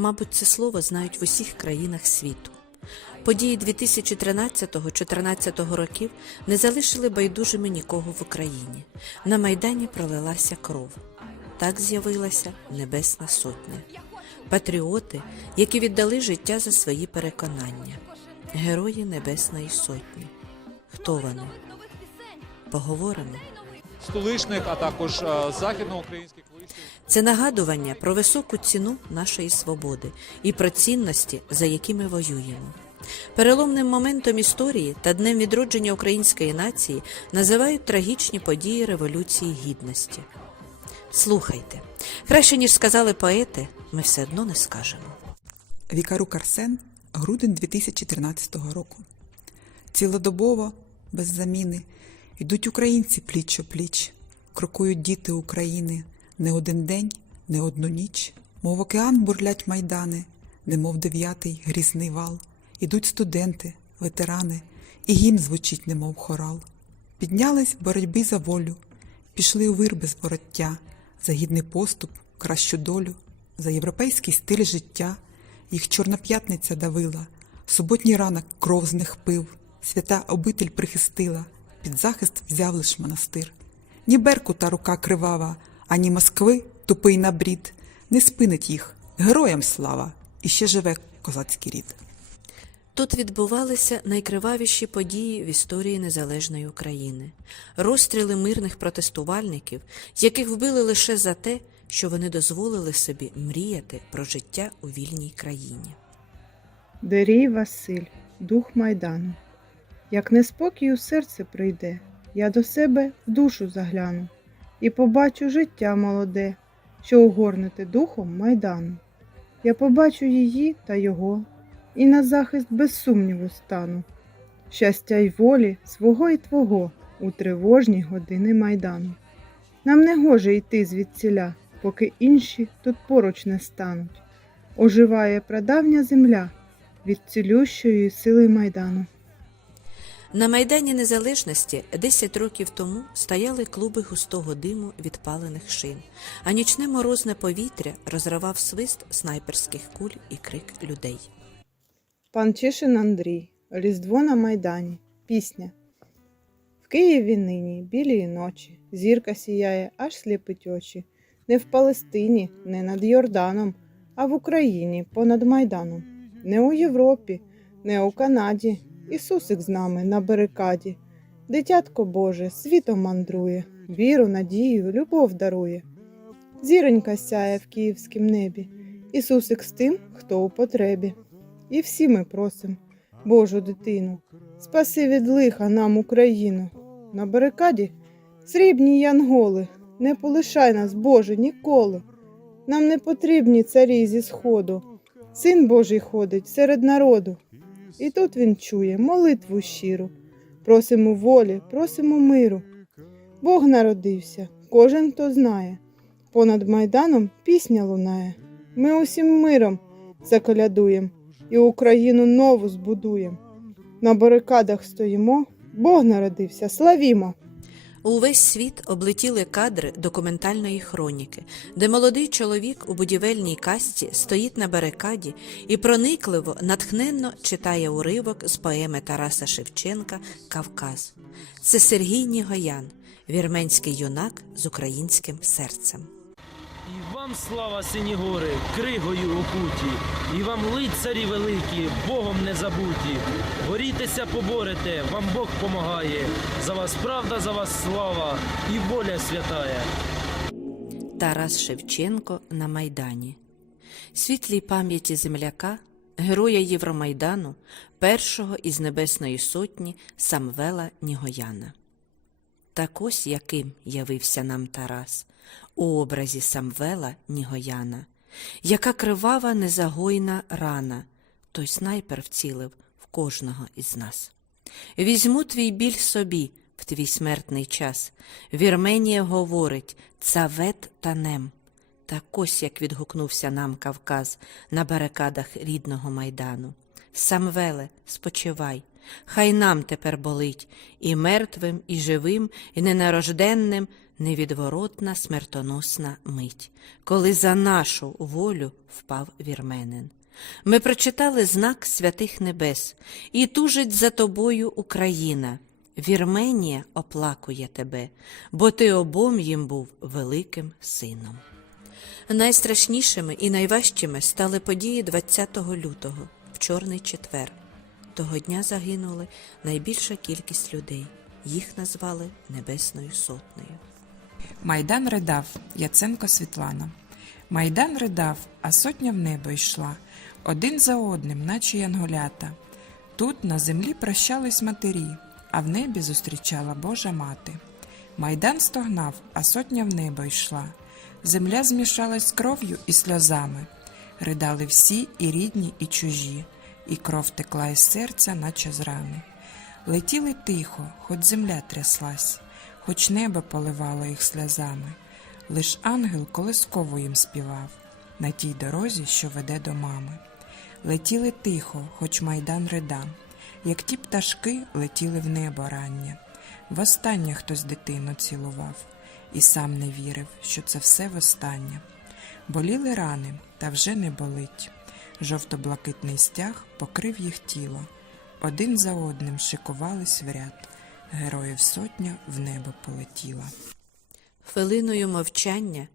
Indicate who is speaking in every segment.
Speaker 1: мабуть, це слово знають в усіх країнах світу. Події 2013-14 років не залишили байдужими нікого в Україні. На Майдані пролилася кров. Так з'явилася Небесна Сотня. Патріоти, які віддали життя за свої переконання. Герої Небесної Сотні. Хто вони? Поговоримо.
Speaker 2: Столичних, а також е, західноукраїнських вишів.
Speaker 1: Це нагадування про високу ціну нашої свободи і про цінності, за які ми воюємо. Переломним моментом історії та днем відродження української нації називають трагічні події Революції Гідності. Слухайте, краще ніж сказали поети, ми все одно не скажемо.
Speaker 3: Вікарук Арсен, грудень 2013 року. Цілодобово, без заміни, йдуть українці пліч о пліч, крокують діти України не один день, не одну ніч, мов океан бурлять майдани, немов дев'ятий грізний вал. Ідуть студенти, ветерани, і гімн звучить, немов хорал. Піднялись в боротьбі за волю, пішли у вир без вороття, за гідний поступ, кращу долю, за європейський стиль життя. Їх чорна п'ятниця давила, суботній ранок кров з них пив, свята обитель прихистила, під захист взяв лиш монастир. Ні беркута рука кривава, ані Москви тупий набрід, не спинить їх, героям слава, і ще живе козацький рід.
Speaker 1: Тут відбувалися найкривавіші події в історії незалежної України, розстріли мирних протестувальників, яких вбили лише за те, що вони дозволили собі мріяти про життя у вільній країні.
Speaker 4: Берій Василь, дух майдану. Як неспокій у серце прийде, я до себе в душу загляну і побачу життя молоде, що огорнете духом майдану. Я побачу її та його, і на захист без сумніву стану. Щастя й волі свого і твого у тривожні години майдану. Нам не гоже йти звідціля, поки інші тут поруч не стануть. Оживає прадавня земля від цілющої сили майдану.
Speaker 1: На Майдані Незалежності 10 років тому стояли клуби густого диму від палених шин, а нічне морозне повітря розривав свист снайперських куль і крик людей.
Speaker 4: Панчишин Андрій, Різдво на Майдані, пісня. В Києві нині білії ночі, зірка сіяє, аж сліпить очі. Не в Палестині, не над Йорданом, а в Україні понад Майданом. Не у Європі, не у Канаді. Ісусик з нами на барикаді. Дитятко Боже, світом мандрує, віру, надію, любов дарує. Зіронька сяє в київськім небі, Ісусик з тим, хто у потребі. І всі ми просим, Божу дитину, спаси від лиха нам Україну. На барикаді срібні янголи, не полишай нас, Боже, ніколи. Нам не потрібні царі зі сходу. Син Божий ходить серед народу. І тут він чує молитву щиру. Просимо волі, просимо миру. Бог народився, кожен хто знає. Понад майданом пісня лунає. Ми усім миром заколядуєм і Україну нову збудуєм. На барикадах стоїмо, Бог народився, славімо!
Speaker 1: Увесь світ облетіли кадри документальної хроніки, де молодий чоловік у будівельній касті стоїть на барикаді і проникливо, натхненно читає уривок з поеми Тараса Шевченка Кавказ. Це Сергій Нігоян, вірменський юнак з українським серцем.
Speaker 5: Вам слава сині гори, кригою окуті, і вам лицарі великі, Богом не забуті. Борітеся, поборете, вам Бог помагає. За вас правда, за вас слава і воля святая.
Speaker 1: Тарас Шевченко на Майдані. Світлій пам'яті земляка, героя Євромайдану, першого із Небесної Сотні Самвела Нігояна. Так ось яким явився нам Тарас у образі Самвела Нігояна, яка кривава незагойна рана, той снайпер вцілив в кожного із нас. Візьму твій біль собі в твій смертний час. Вірменія говорить цавет танем. Так ось як відгукнувся нам Кавказ на барикадах рідного майдану. Самвеле, спочивай, хай нам тепер болить, і мертвим, і живим, і ненарожденним невідворотна смертоносна мить, коли за нашу волю впав вірменин. Ми прочитали знак святих небес, і тужить за тобою Україна. Вірменія оплакує тебе, бо ти обом їм був великим сином. Найстрашнішими і найважчими стали події 20 лютого, в Чорний четвер. Того дня загинули найбільша кількість людей. Їх назвали Небесною Сотнею.
Speaker 6: Майдан ридав, Яценко Світлана. Майдан ридав, а сотня в небо йшла, один за одним, наче янголята. Тут на землі прощались матері, а в небі зустрічала Божа мати. Майдан стогнав, а сотня в небо йшла. Земля змішалась з кров'ю і сльозами. Ридали всі, і рідні, і чужі, і кров текла із серця, наче з рани. Летіли тихо, хоч земля тряслась, хоч небо поливало їх сльозами. Лиш ангел колисково їм співав на тій дорозі, що веде до мами. Летіли тихо, хоч майдан ридав, як ті пташки летіли в небо рання. Востаннє хтось дитину цілував, і сам не вірив, що це все востаннє. Боліли рани, та вже не болить. Жовто-блакитний стяг покрив їх тіло. Один за одним шикувались в ряд. Героїв сотня в небо полетіла.
Speaker 1: Хвилиною мовчання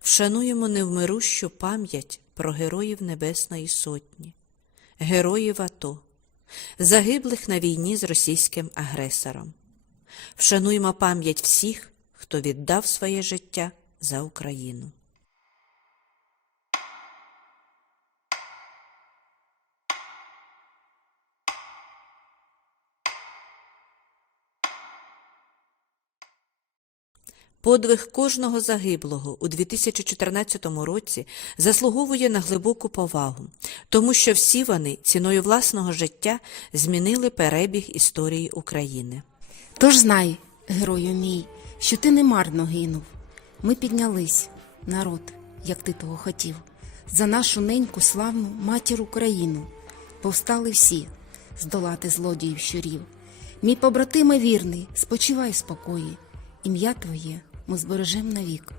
Speaker 1: вшануємо невмирущу пам'ять про героїв Небесної Сотні, героїв АТО, загиблих на війні з російським агресором. Вшануємо пам'ять всіх, хто віддав своє життя за Україну. Подвиг кожного загиблого у 2014 році заслуговує на глибоку повагу, тому що всі вони ціною власного життя змінили перебіг історії України.
Speaker 7: Тож знай, герою мій, що ти не марно гинув. Ми піднялись, народ, як ти того хотів, за нашу неньку славну матір Україну. Повстали всі здолати злодіїв щурів. Мій побратиме вірний, спочивай спокої. Ім'я твоє ми збережем навік.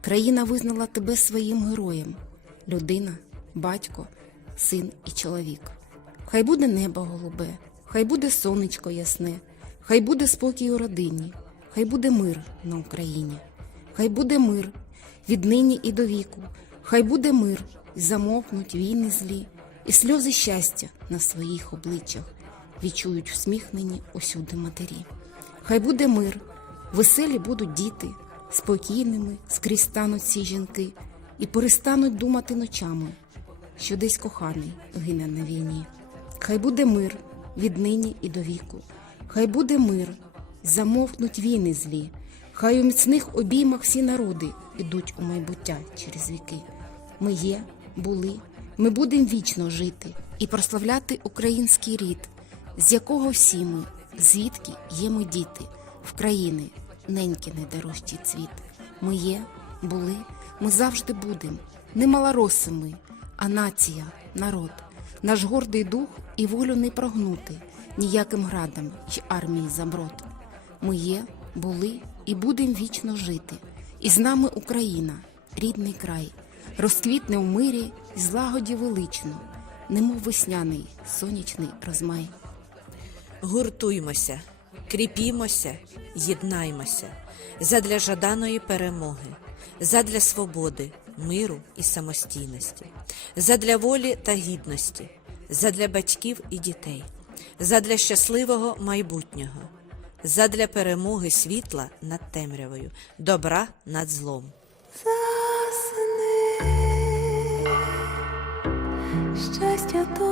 Speaker 7: Країна визнала тебе своїм героєм, людина, батько, син і чоловік. Хай буде небо голубе, хай буде сонечко ясне, хай буде спокій у родині, хай буде мир на Україні, хай буде мир віднині і до віку, хай буде мир, і замовкнуть війни злі, і сльози щастя на своїх обличчях відчують всміхнені усюди матері. Хай буде мир, веселі будуть діти, спокійними скрізь стануть ці жінки і перестануть думати ночами, що десь коханий гине на війні. Хай буде мир віднині і до віку, хай буде мир, замовкнуть війни злі, хай у міцних обіймах всі народи ідуть у майбуття через віки. Ми є, були, ми будемо вічно жити і прославляти український рід, з якого всі ми, звідки є ми діти, в країни неньки найдорожчий цвіт. Ми є, були, ми завжди будем, не малороси ми, а нація, народ, наш гордий дух і волю не прогнути ніяким градам чи армії заброд. Ми є, були і будем вічно жити. І з нами Україна, рідний край, розквітне в мирі і злагоді велично, немов весняний сонячний розмай.
Speaker 1: Гуртуймося, кріпімося, єднаймося задля жаданої перемоги, задля свободи, миру і самостійності, задля волі та гідності, задля батьків і дітей, задля щасливого майбутнього, задля перемоги світла над темрявою, добра над злом.
Speaker 8: щастя то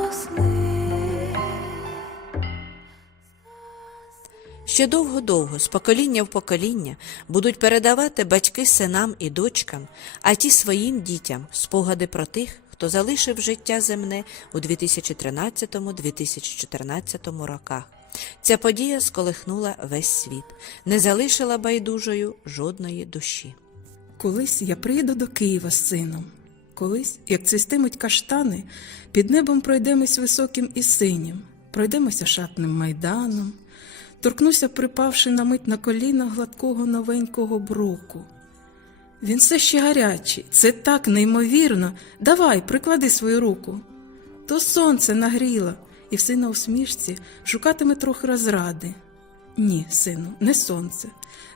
Speaker 1: Ще довго-довго, з покоління в покоління, будуть передавати батьки синам і дочкам, а ті своїм дітям спогади про тих, хто залишив життя земне у 2013-2014 роках. Ця подія сколихнула весь світ, не залишила байдужою жодної душі.
Speaker 9: Колись я приїду до Києва з сином. Колись, як цвістимуть каштани, під небом пройдемось високим і синім, пройдемося шатним майданом, торкнуся, припавши на мить на коліна гладкого новенького броку. Він все ще гарячий, це так неймовірно. Давай, приклади свою руку. То сонце нагріло, і в сина усмішці шукатиме трохи розради. Ні, сину, не сонце.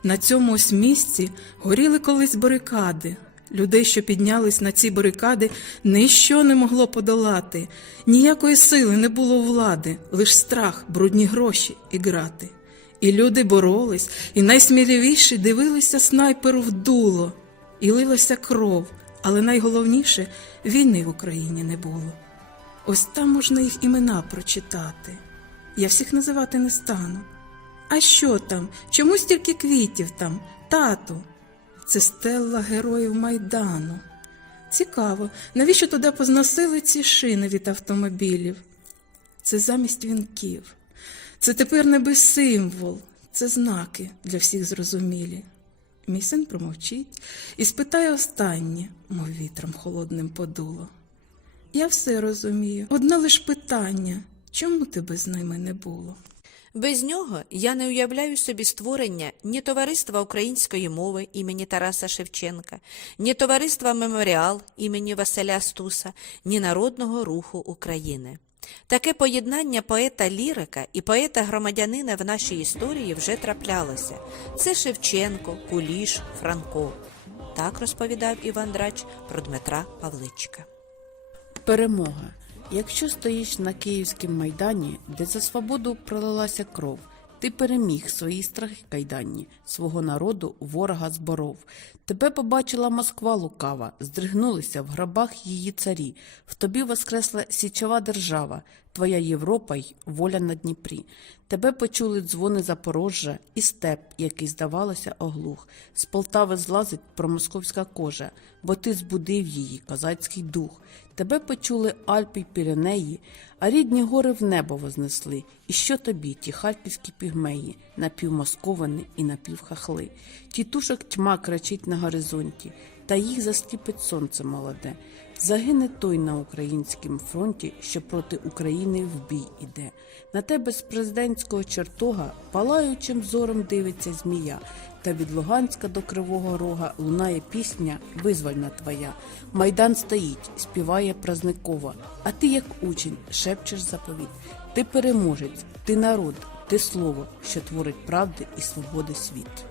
Speaker 9: На цьому ось місці горіли колись барикади. Людей, що піднялись на ці барикади, ніщо не могло подолати. Ніякої сили не було влади, лиш страх, брудні гроші і грати. І люди боролись, і найсміливіші дивилися снайперу в дуло, і лилася кров, але найголовніше війни в Україні не було. Ось там можна їх імена прочитати. Я всіх називати не стану. А що там? Чому стільки квітів там, тату? Це стелла героїв Майдану. Цікаво, навіщо туди позносили ці шини від автомобілів? Це замість вінків. Це тепер неби символ, це знаки для всіх зрозумілі. Мій син промовчить і спитає останнє, мов вітром холодним подуло. Я все розумію. Одне лиш питання чому тебе з ними не було?
Speaker 1: Без нього я не уявляю собі створення ні товариства української мови імені Тараса Шевченка, ні товариства Меморіал імені Василя Стуса, ні народного руху України. Таке поєднання поета-лірика і поета-громадянина в нашій історії вже траплялося. Це Шевченко, Куліш, Франко. Так розповідав Іван Драч про Дмитра Павличка.
Speaker 10: Перемога. Якщо стоїш на Київському майдані, де за свободу пролилася кров, ти переміг свої страхи кайданні, свого народу ворога зборов. Тебе побачила Москва лукава, здригнулися в гробах її царі. В тобі воскресла січова держава, твоя Європа й воля на Дніпрі. Тебе почули дзвони Запорожжя і степ, який, здавалося, оглух. З Полтави злазить промосковська кожа, бо ти збудив її козацький дух. Тебе почули Альпи й Піренеї, а рідні гори в небо вознесли. І що тобі, ті харківські пігмеї, напівмосковани і напівхахли? Тітушок тьма кричить на горизонті, та їх засліпить сонце молоде. Загине той на українському фронті, що проти України в бій іде. На тебе з президентського чертога палаючим зором дивиться змія, та від Луганська до Кривого Рога лунає пісня Визвольна твоя. Майдан стоїть, співає Празникова, а ти, як учень, шепчеш заповіт. Ти переможець, ти народ, ти слово, що творить правди і свободи світ.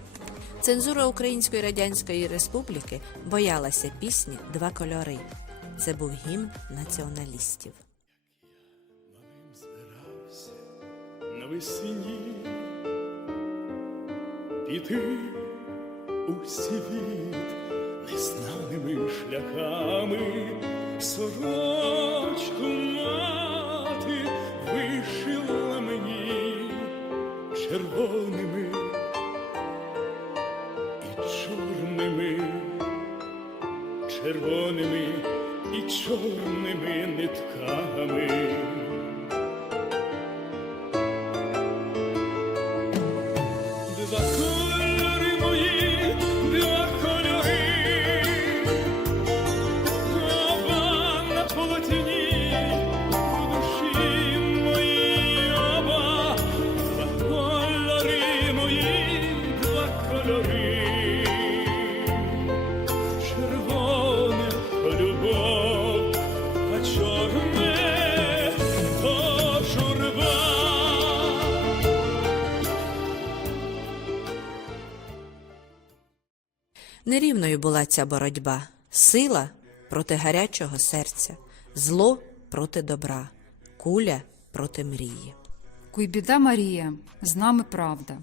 Speaker 1: Цензура Української Радянської Республіки боялася пісні Два кольори. Це був гімн націоналістів.
Speaker 11: навесні піти у світ незнаними шляхами сорочку мати вишила мені червоними і чорними, червоними і чорними нитками.
Speaker 1: Нерівною була ця боротьба сила проти гарячого серця, зло проти добра, куля проти мрії.
Speaker 12: Куйбіда Марія, з нами правда.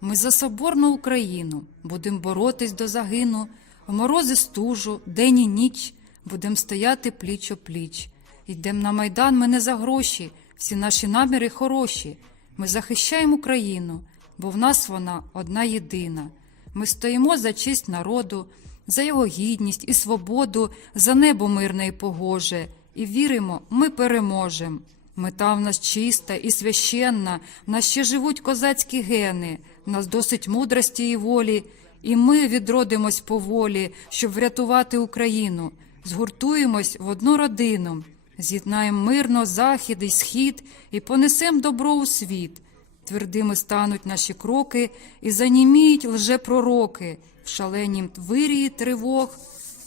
Speaker 12: Ми за соборну Україну будем боротись до загину, в морози стужу, день і ніч будем стояти пліч о пліч. Йдем на майдан ми не за гроші, всі наші наміри хороші. Ми захищаємо Україну, бо в нас вона одна єдина. Ми стоїмо за честь народу, за його гідність і свободу, за небо мирне і погоже, і віримо, ми переможем. Мета в нас чиста і священна, в нас ще живуть козацькі гени, в нас досить мудрості і волі, і ми відродимось поволі, щоб врятувати Україну. Згуртуємось в одну родину, з'єднаємо мирно захід і схід і понесем добро у світ. Твердими стануть наші кроки, і заніміють лжепророки в шаленім вирії тривог.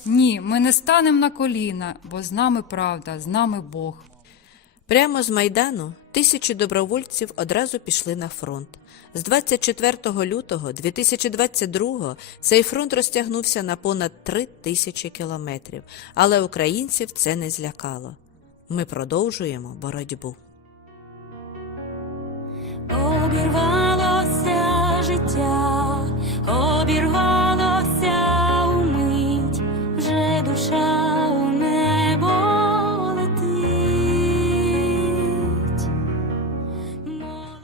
Speaker 12: Ні, ми не станемо на коліна, бо з нами правда, з нами Бог.
Speaker 1: Прямо з Майдану тисячі добровольців одразу пішли на фронт. З 24 лютого 2022 цей фронт розтягнувся на понад 3 тисячі кілометрів, але українців це не злякало. Ми продовжуємо боротьбу.
Speaker 8: Обірвалося життя, обірвалося умить, вже душа у.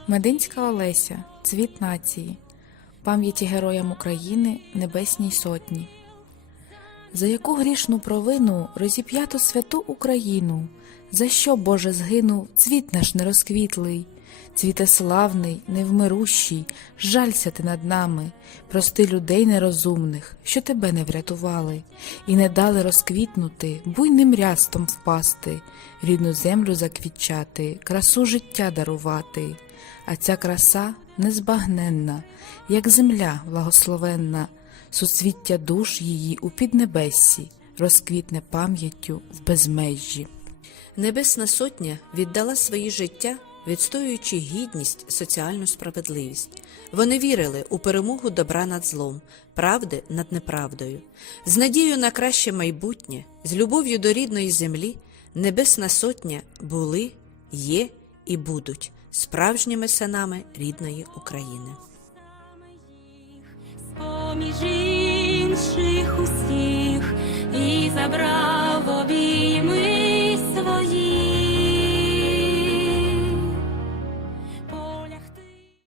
Speaker 13: Мединська Олеся, цвіт нації, пам'яті героям України Небесній Сотні. За яку грішну провину розіп'ято святу Україну, за що, Боже, згинув цвіт наш нерозквітлий, цвіте славний, невмирущий, жалься ти над нами, прости людей нерозумних, що тебе не врятували, і не дали розквітнути, буйним рястом впасти, рідну землю заквітчати, красу життя дарувати. А ця краса незбагненна, як земля благословенна, суцвіття душ її у піднебессі, розквітне пам'яттю в безмежжі.
Speaker 1: Небесна Сотня віддала свої життя, відстоюючи гідність, соціальну справедливість. Вони вірили у перемогу добра над злом, правди над неправдою. З надією на краще майбутнє, з любов'ю до рідної землі, Небесна Сотня були, є і будуть справжніми синами рідної України.
Speaker 8: Поміж інших усіх і забрав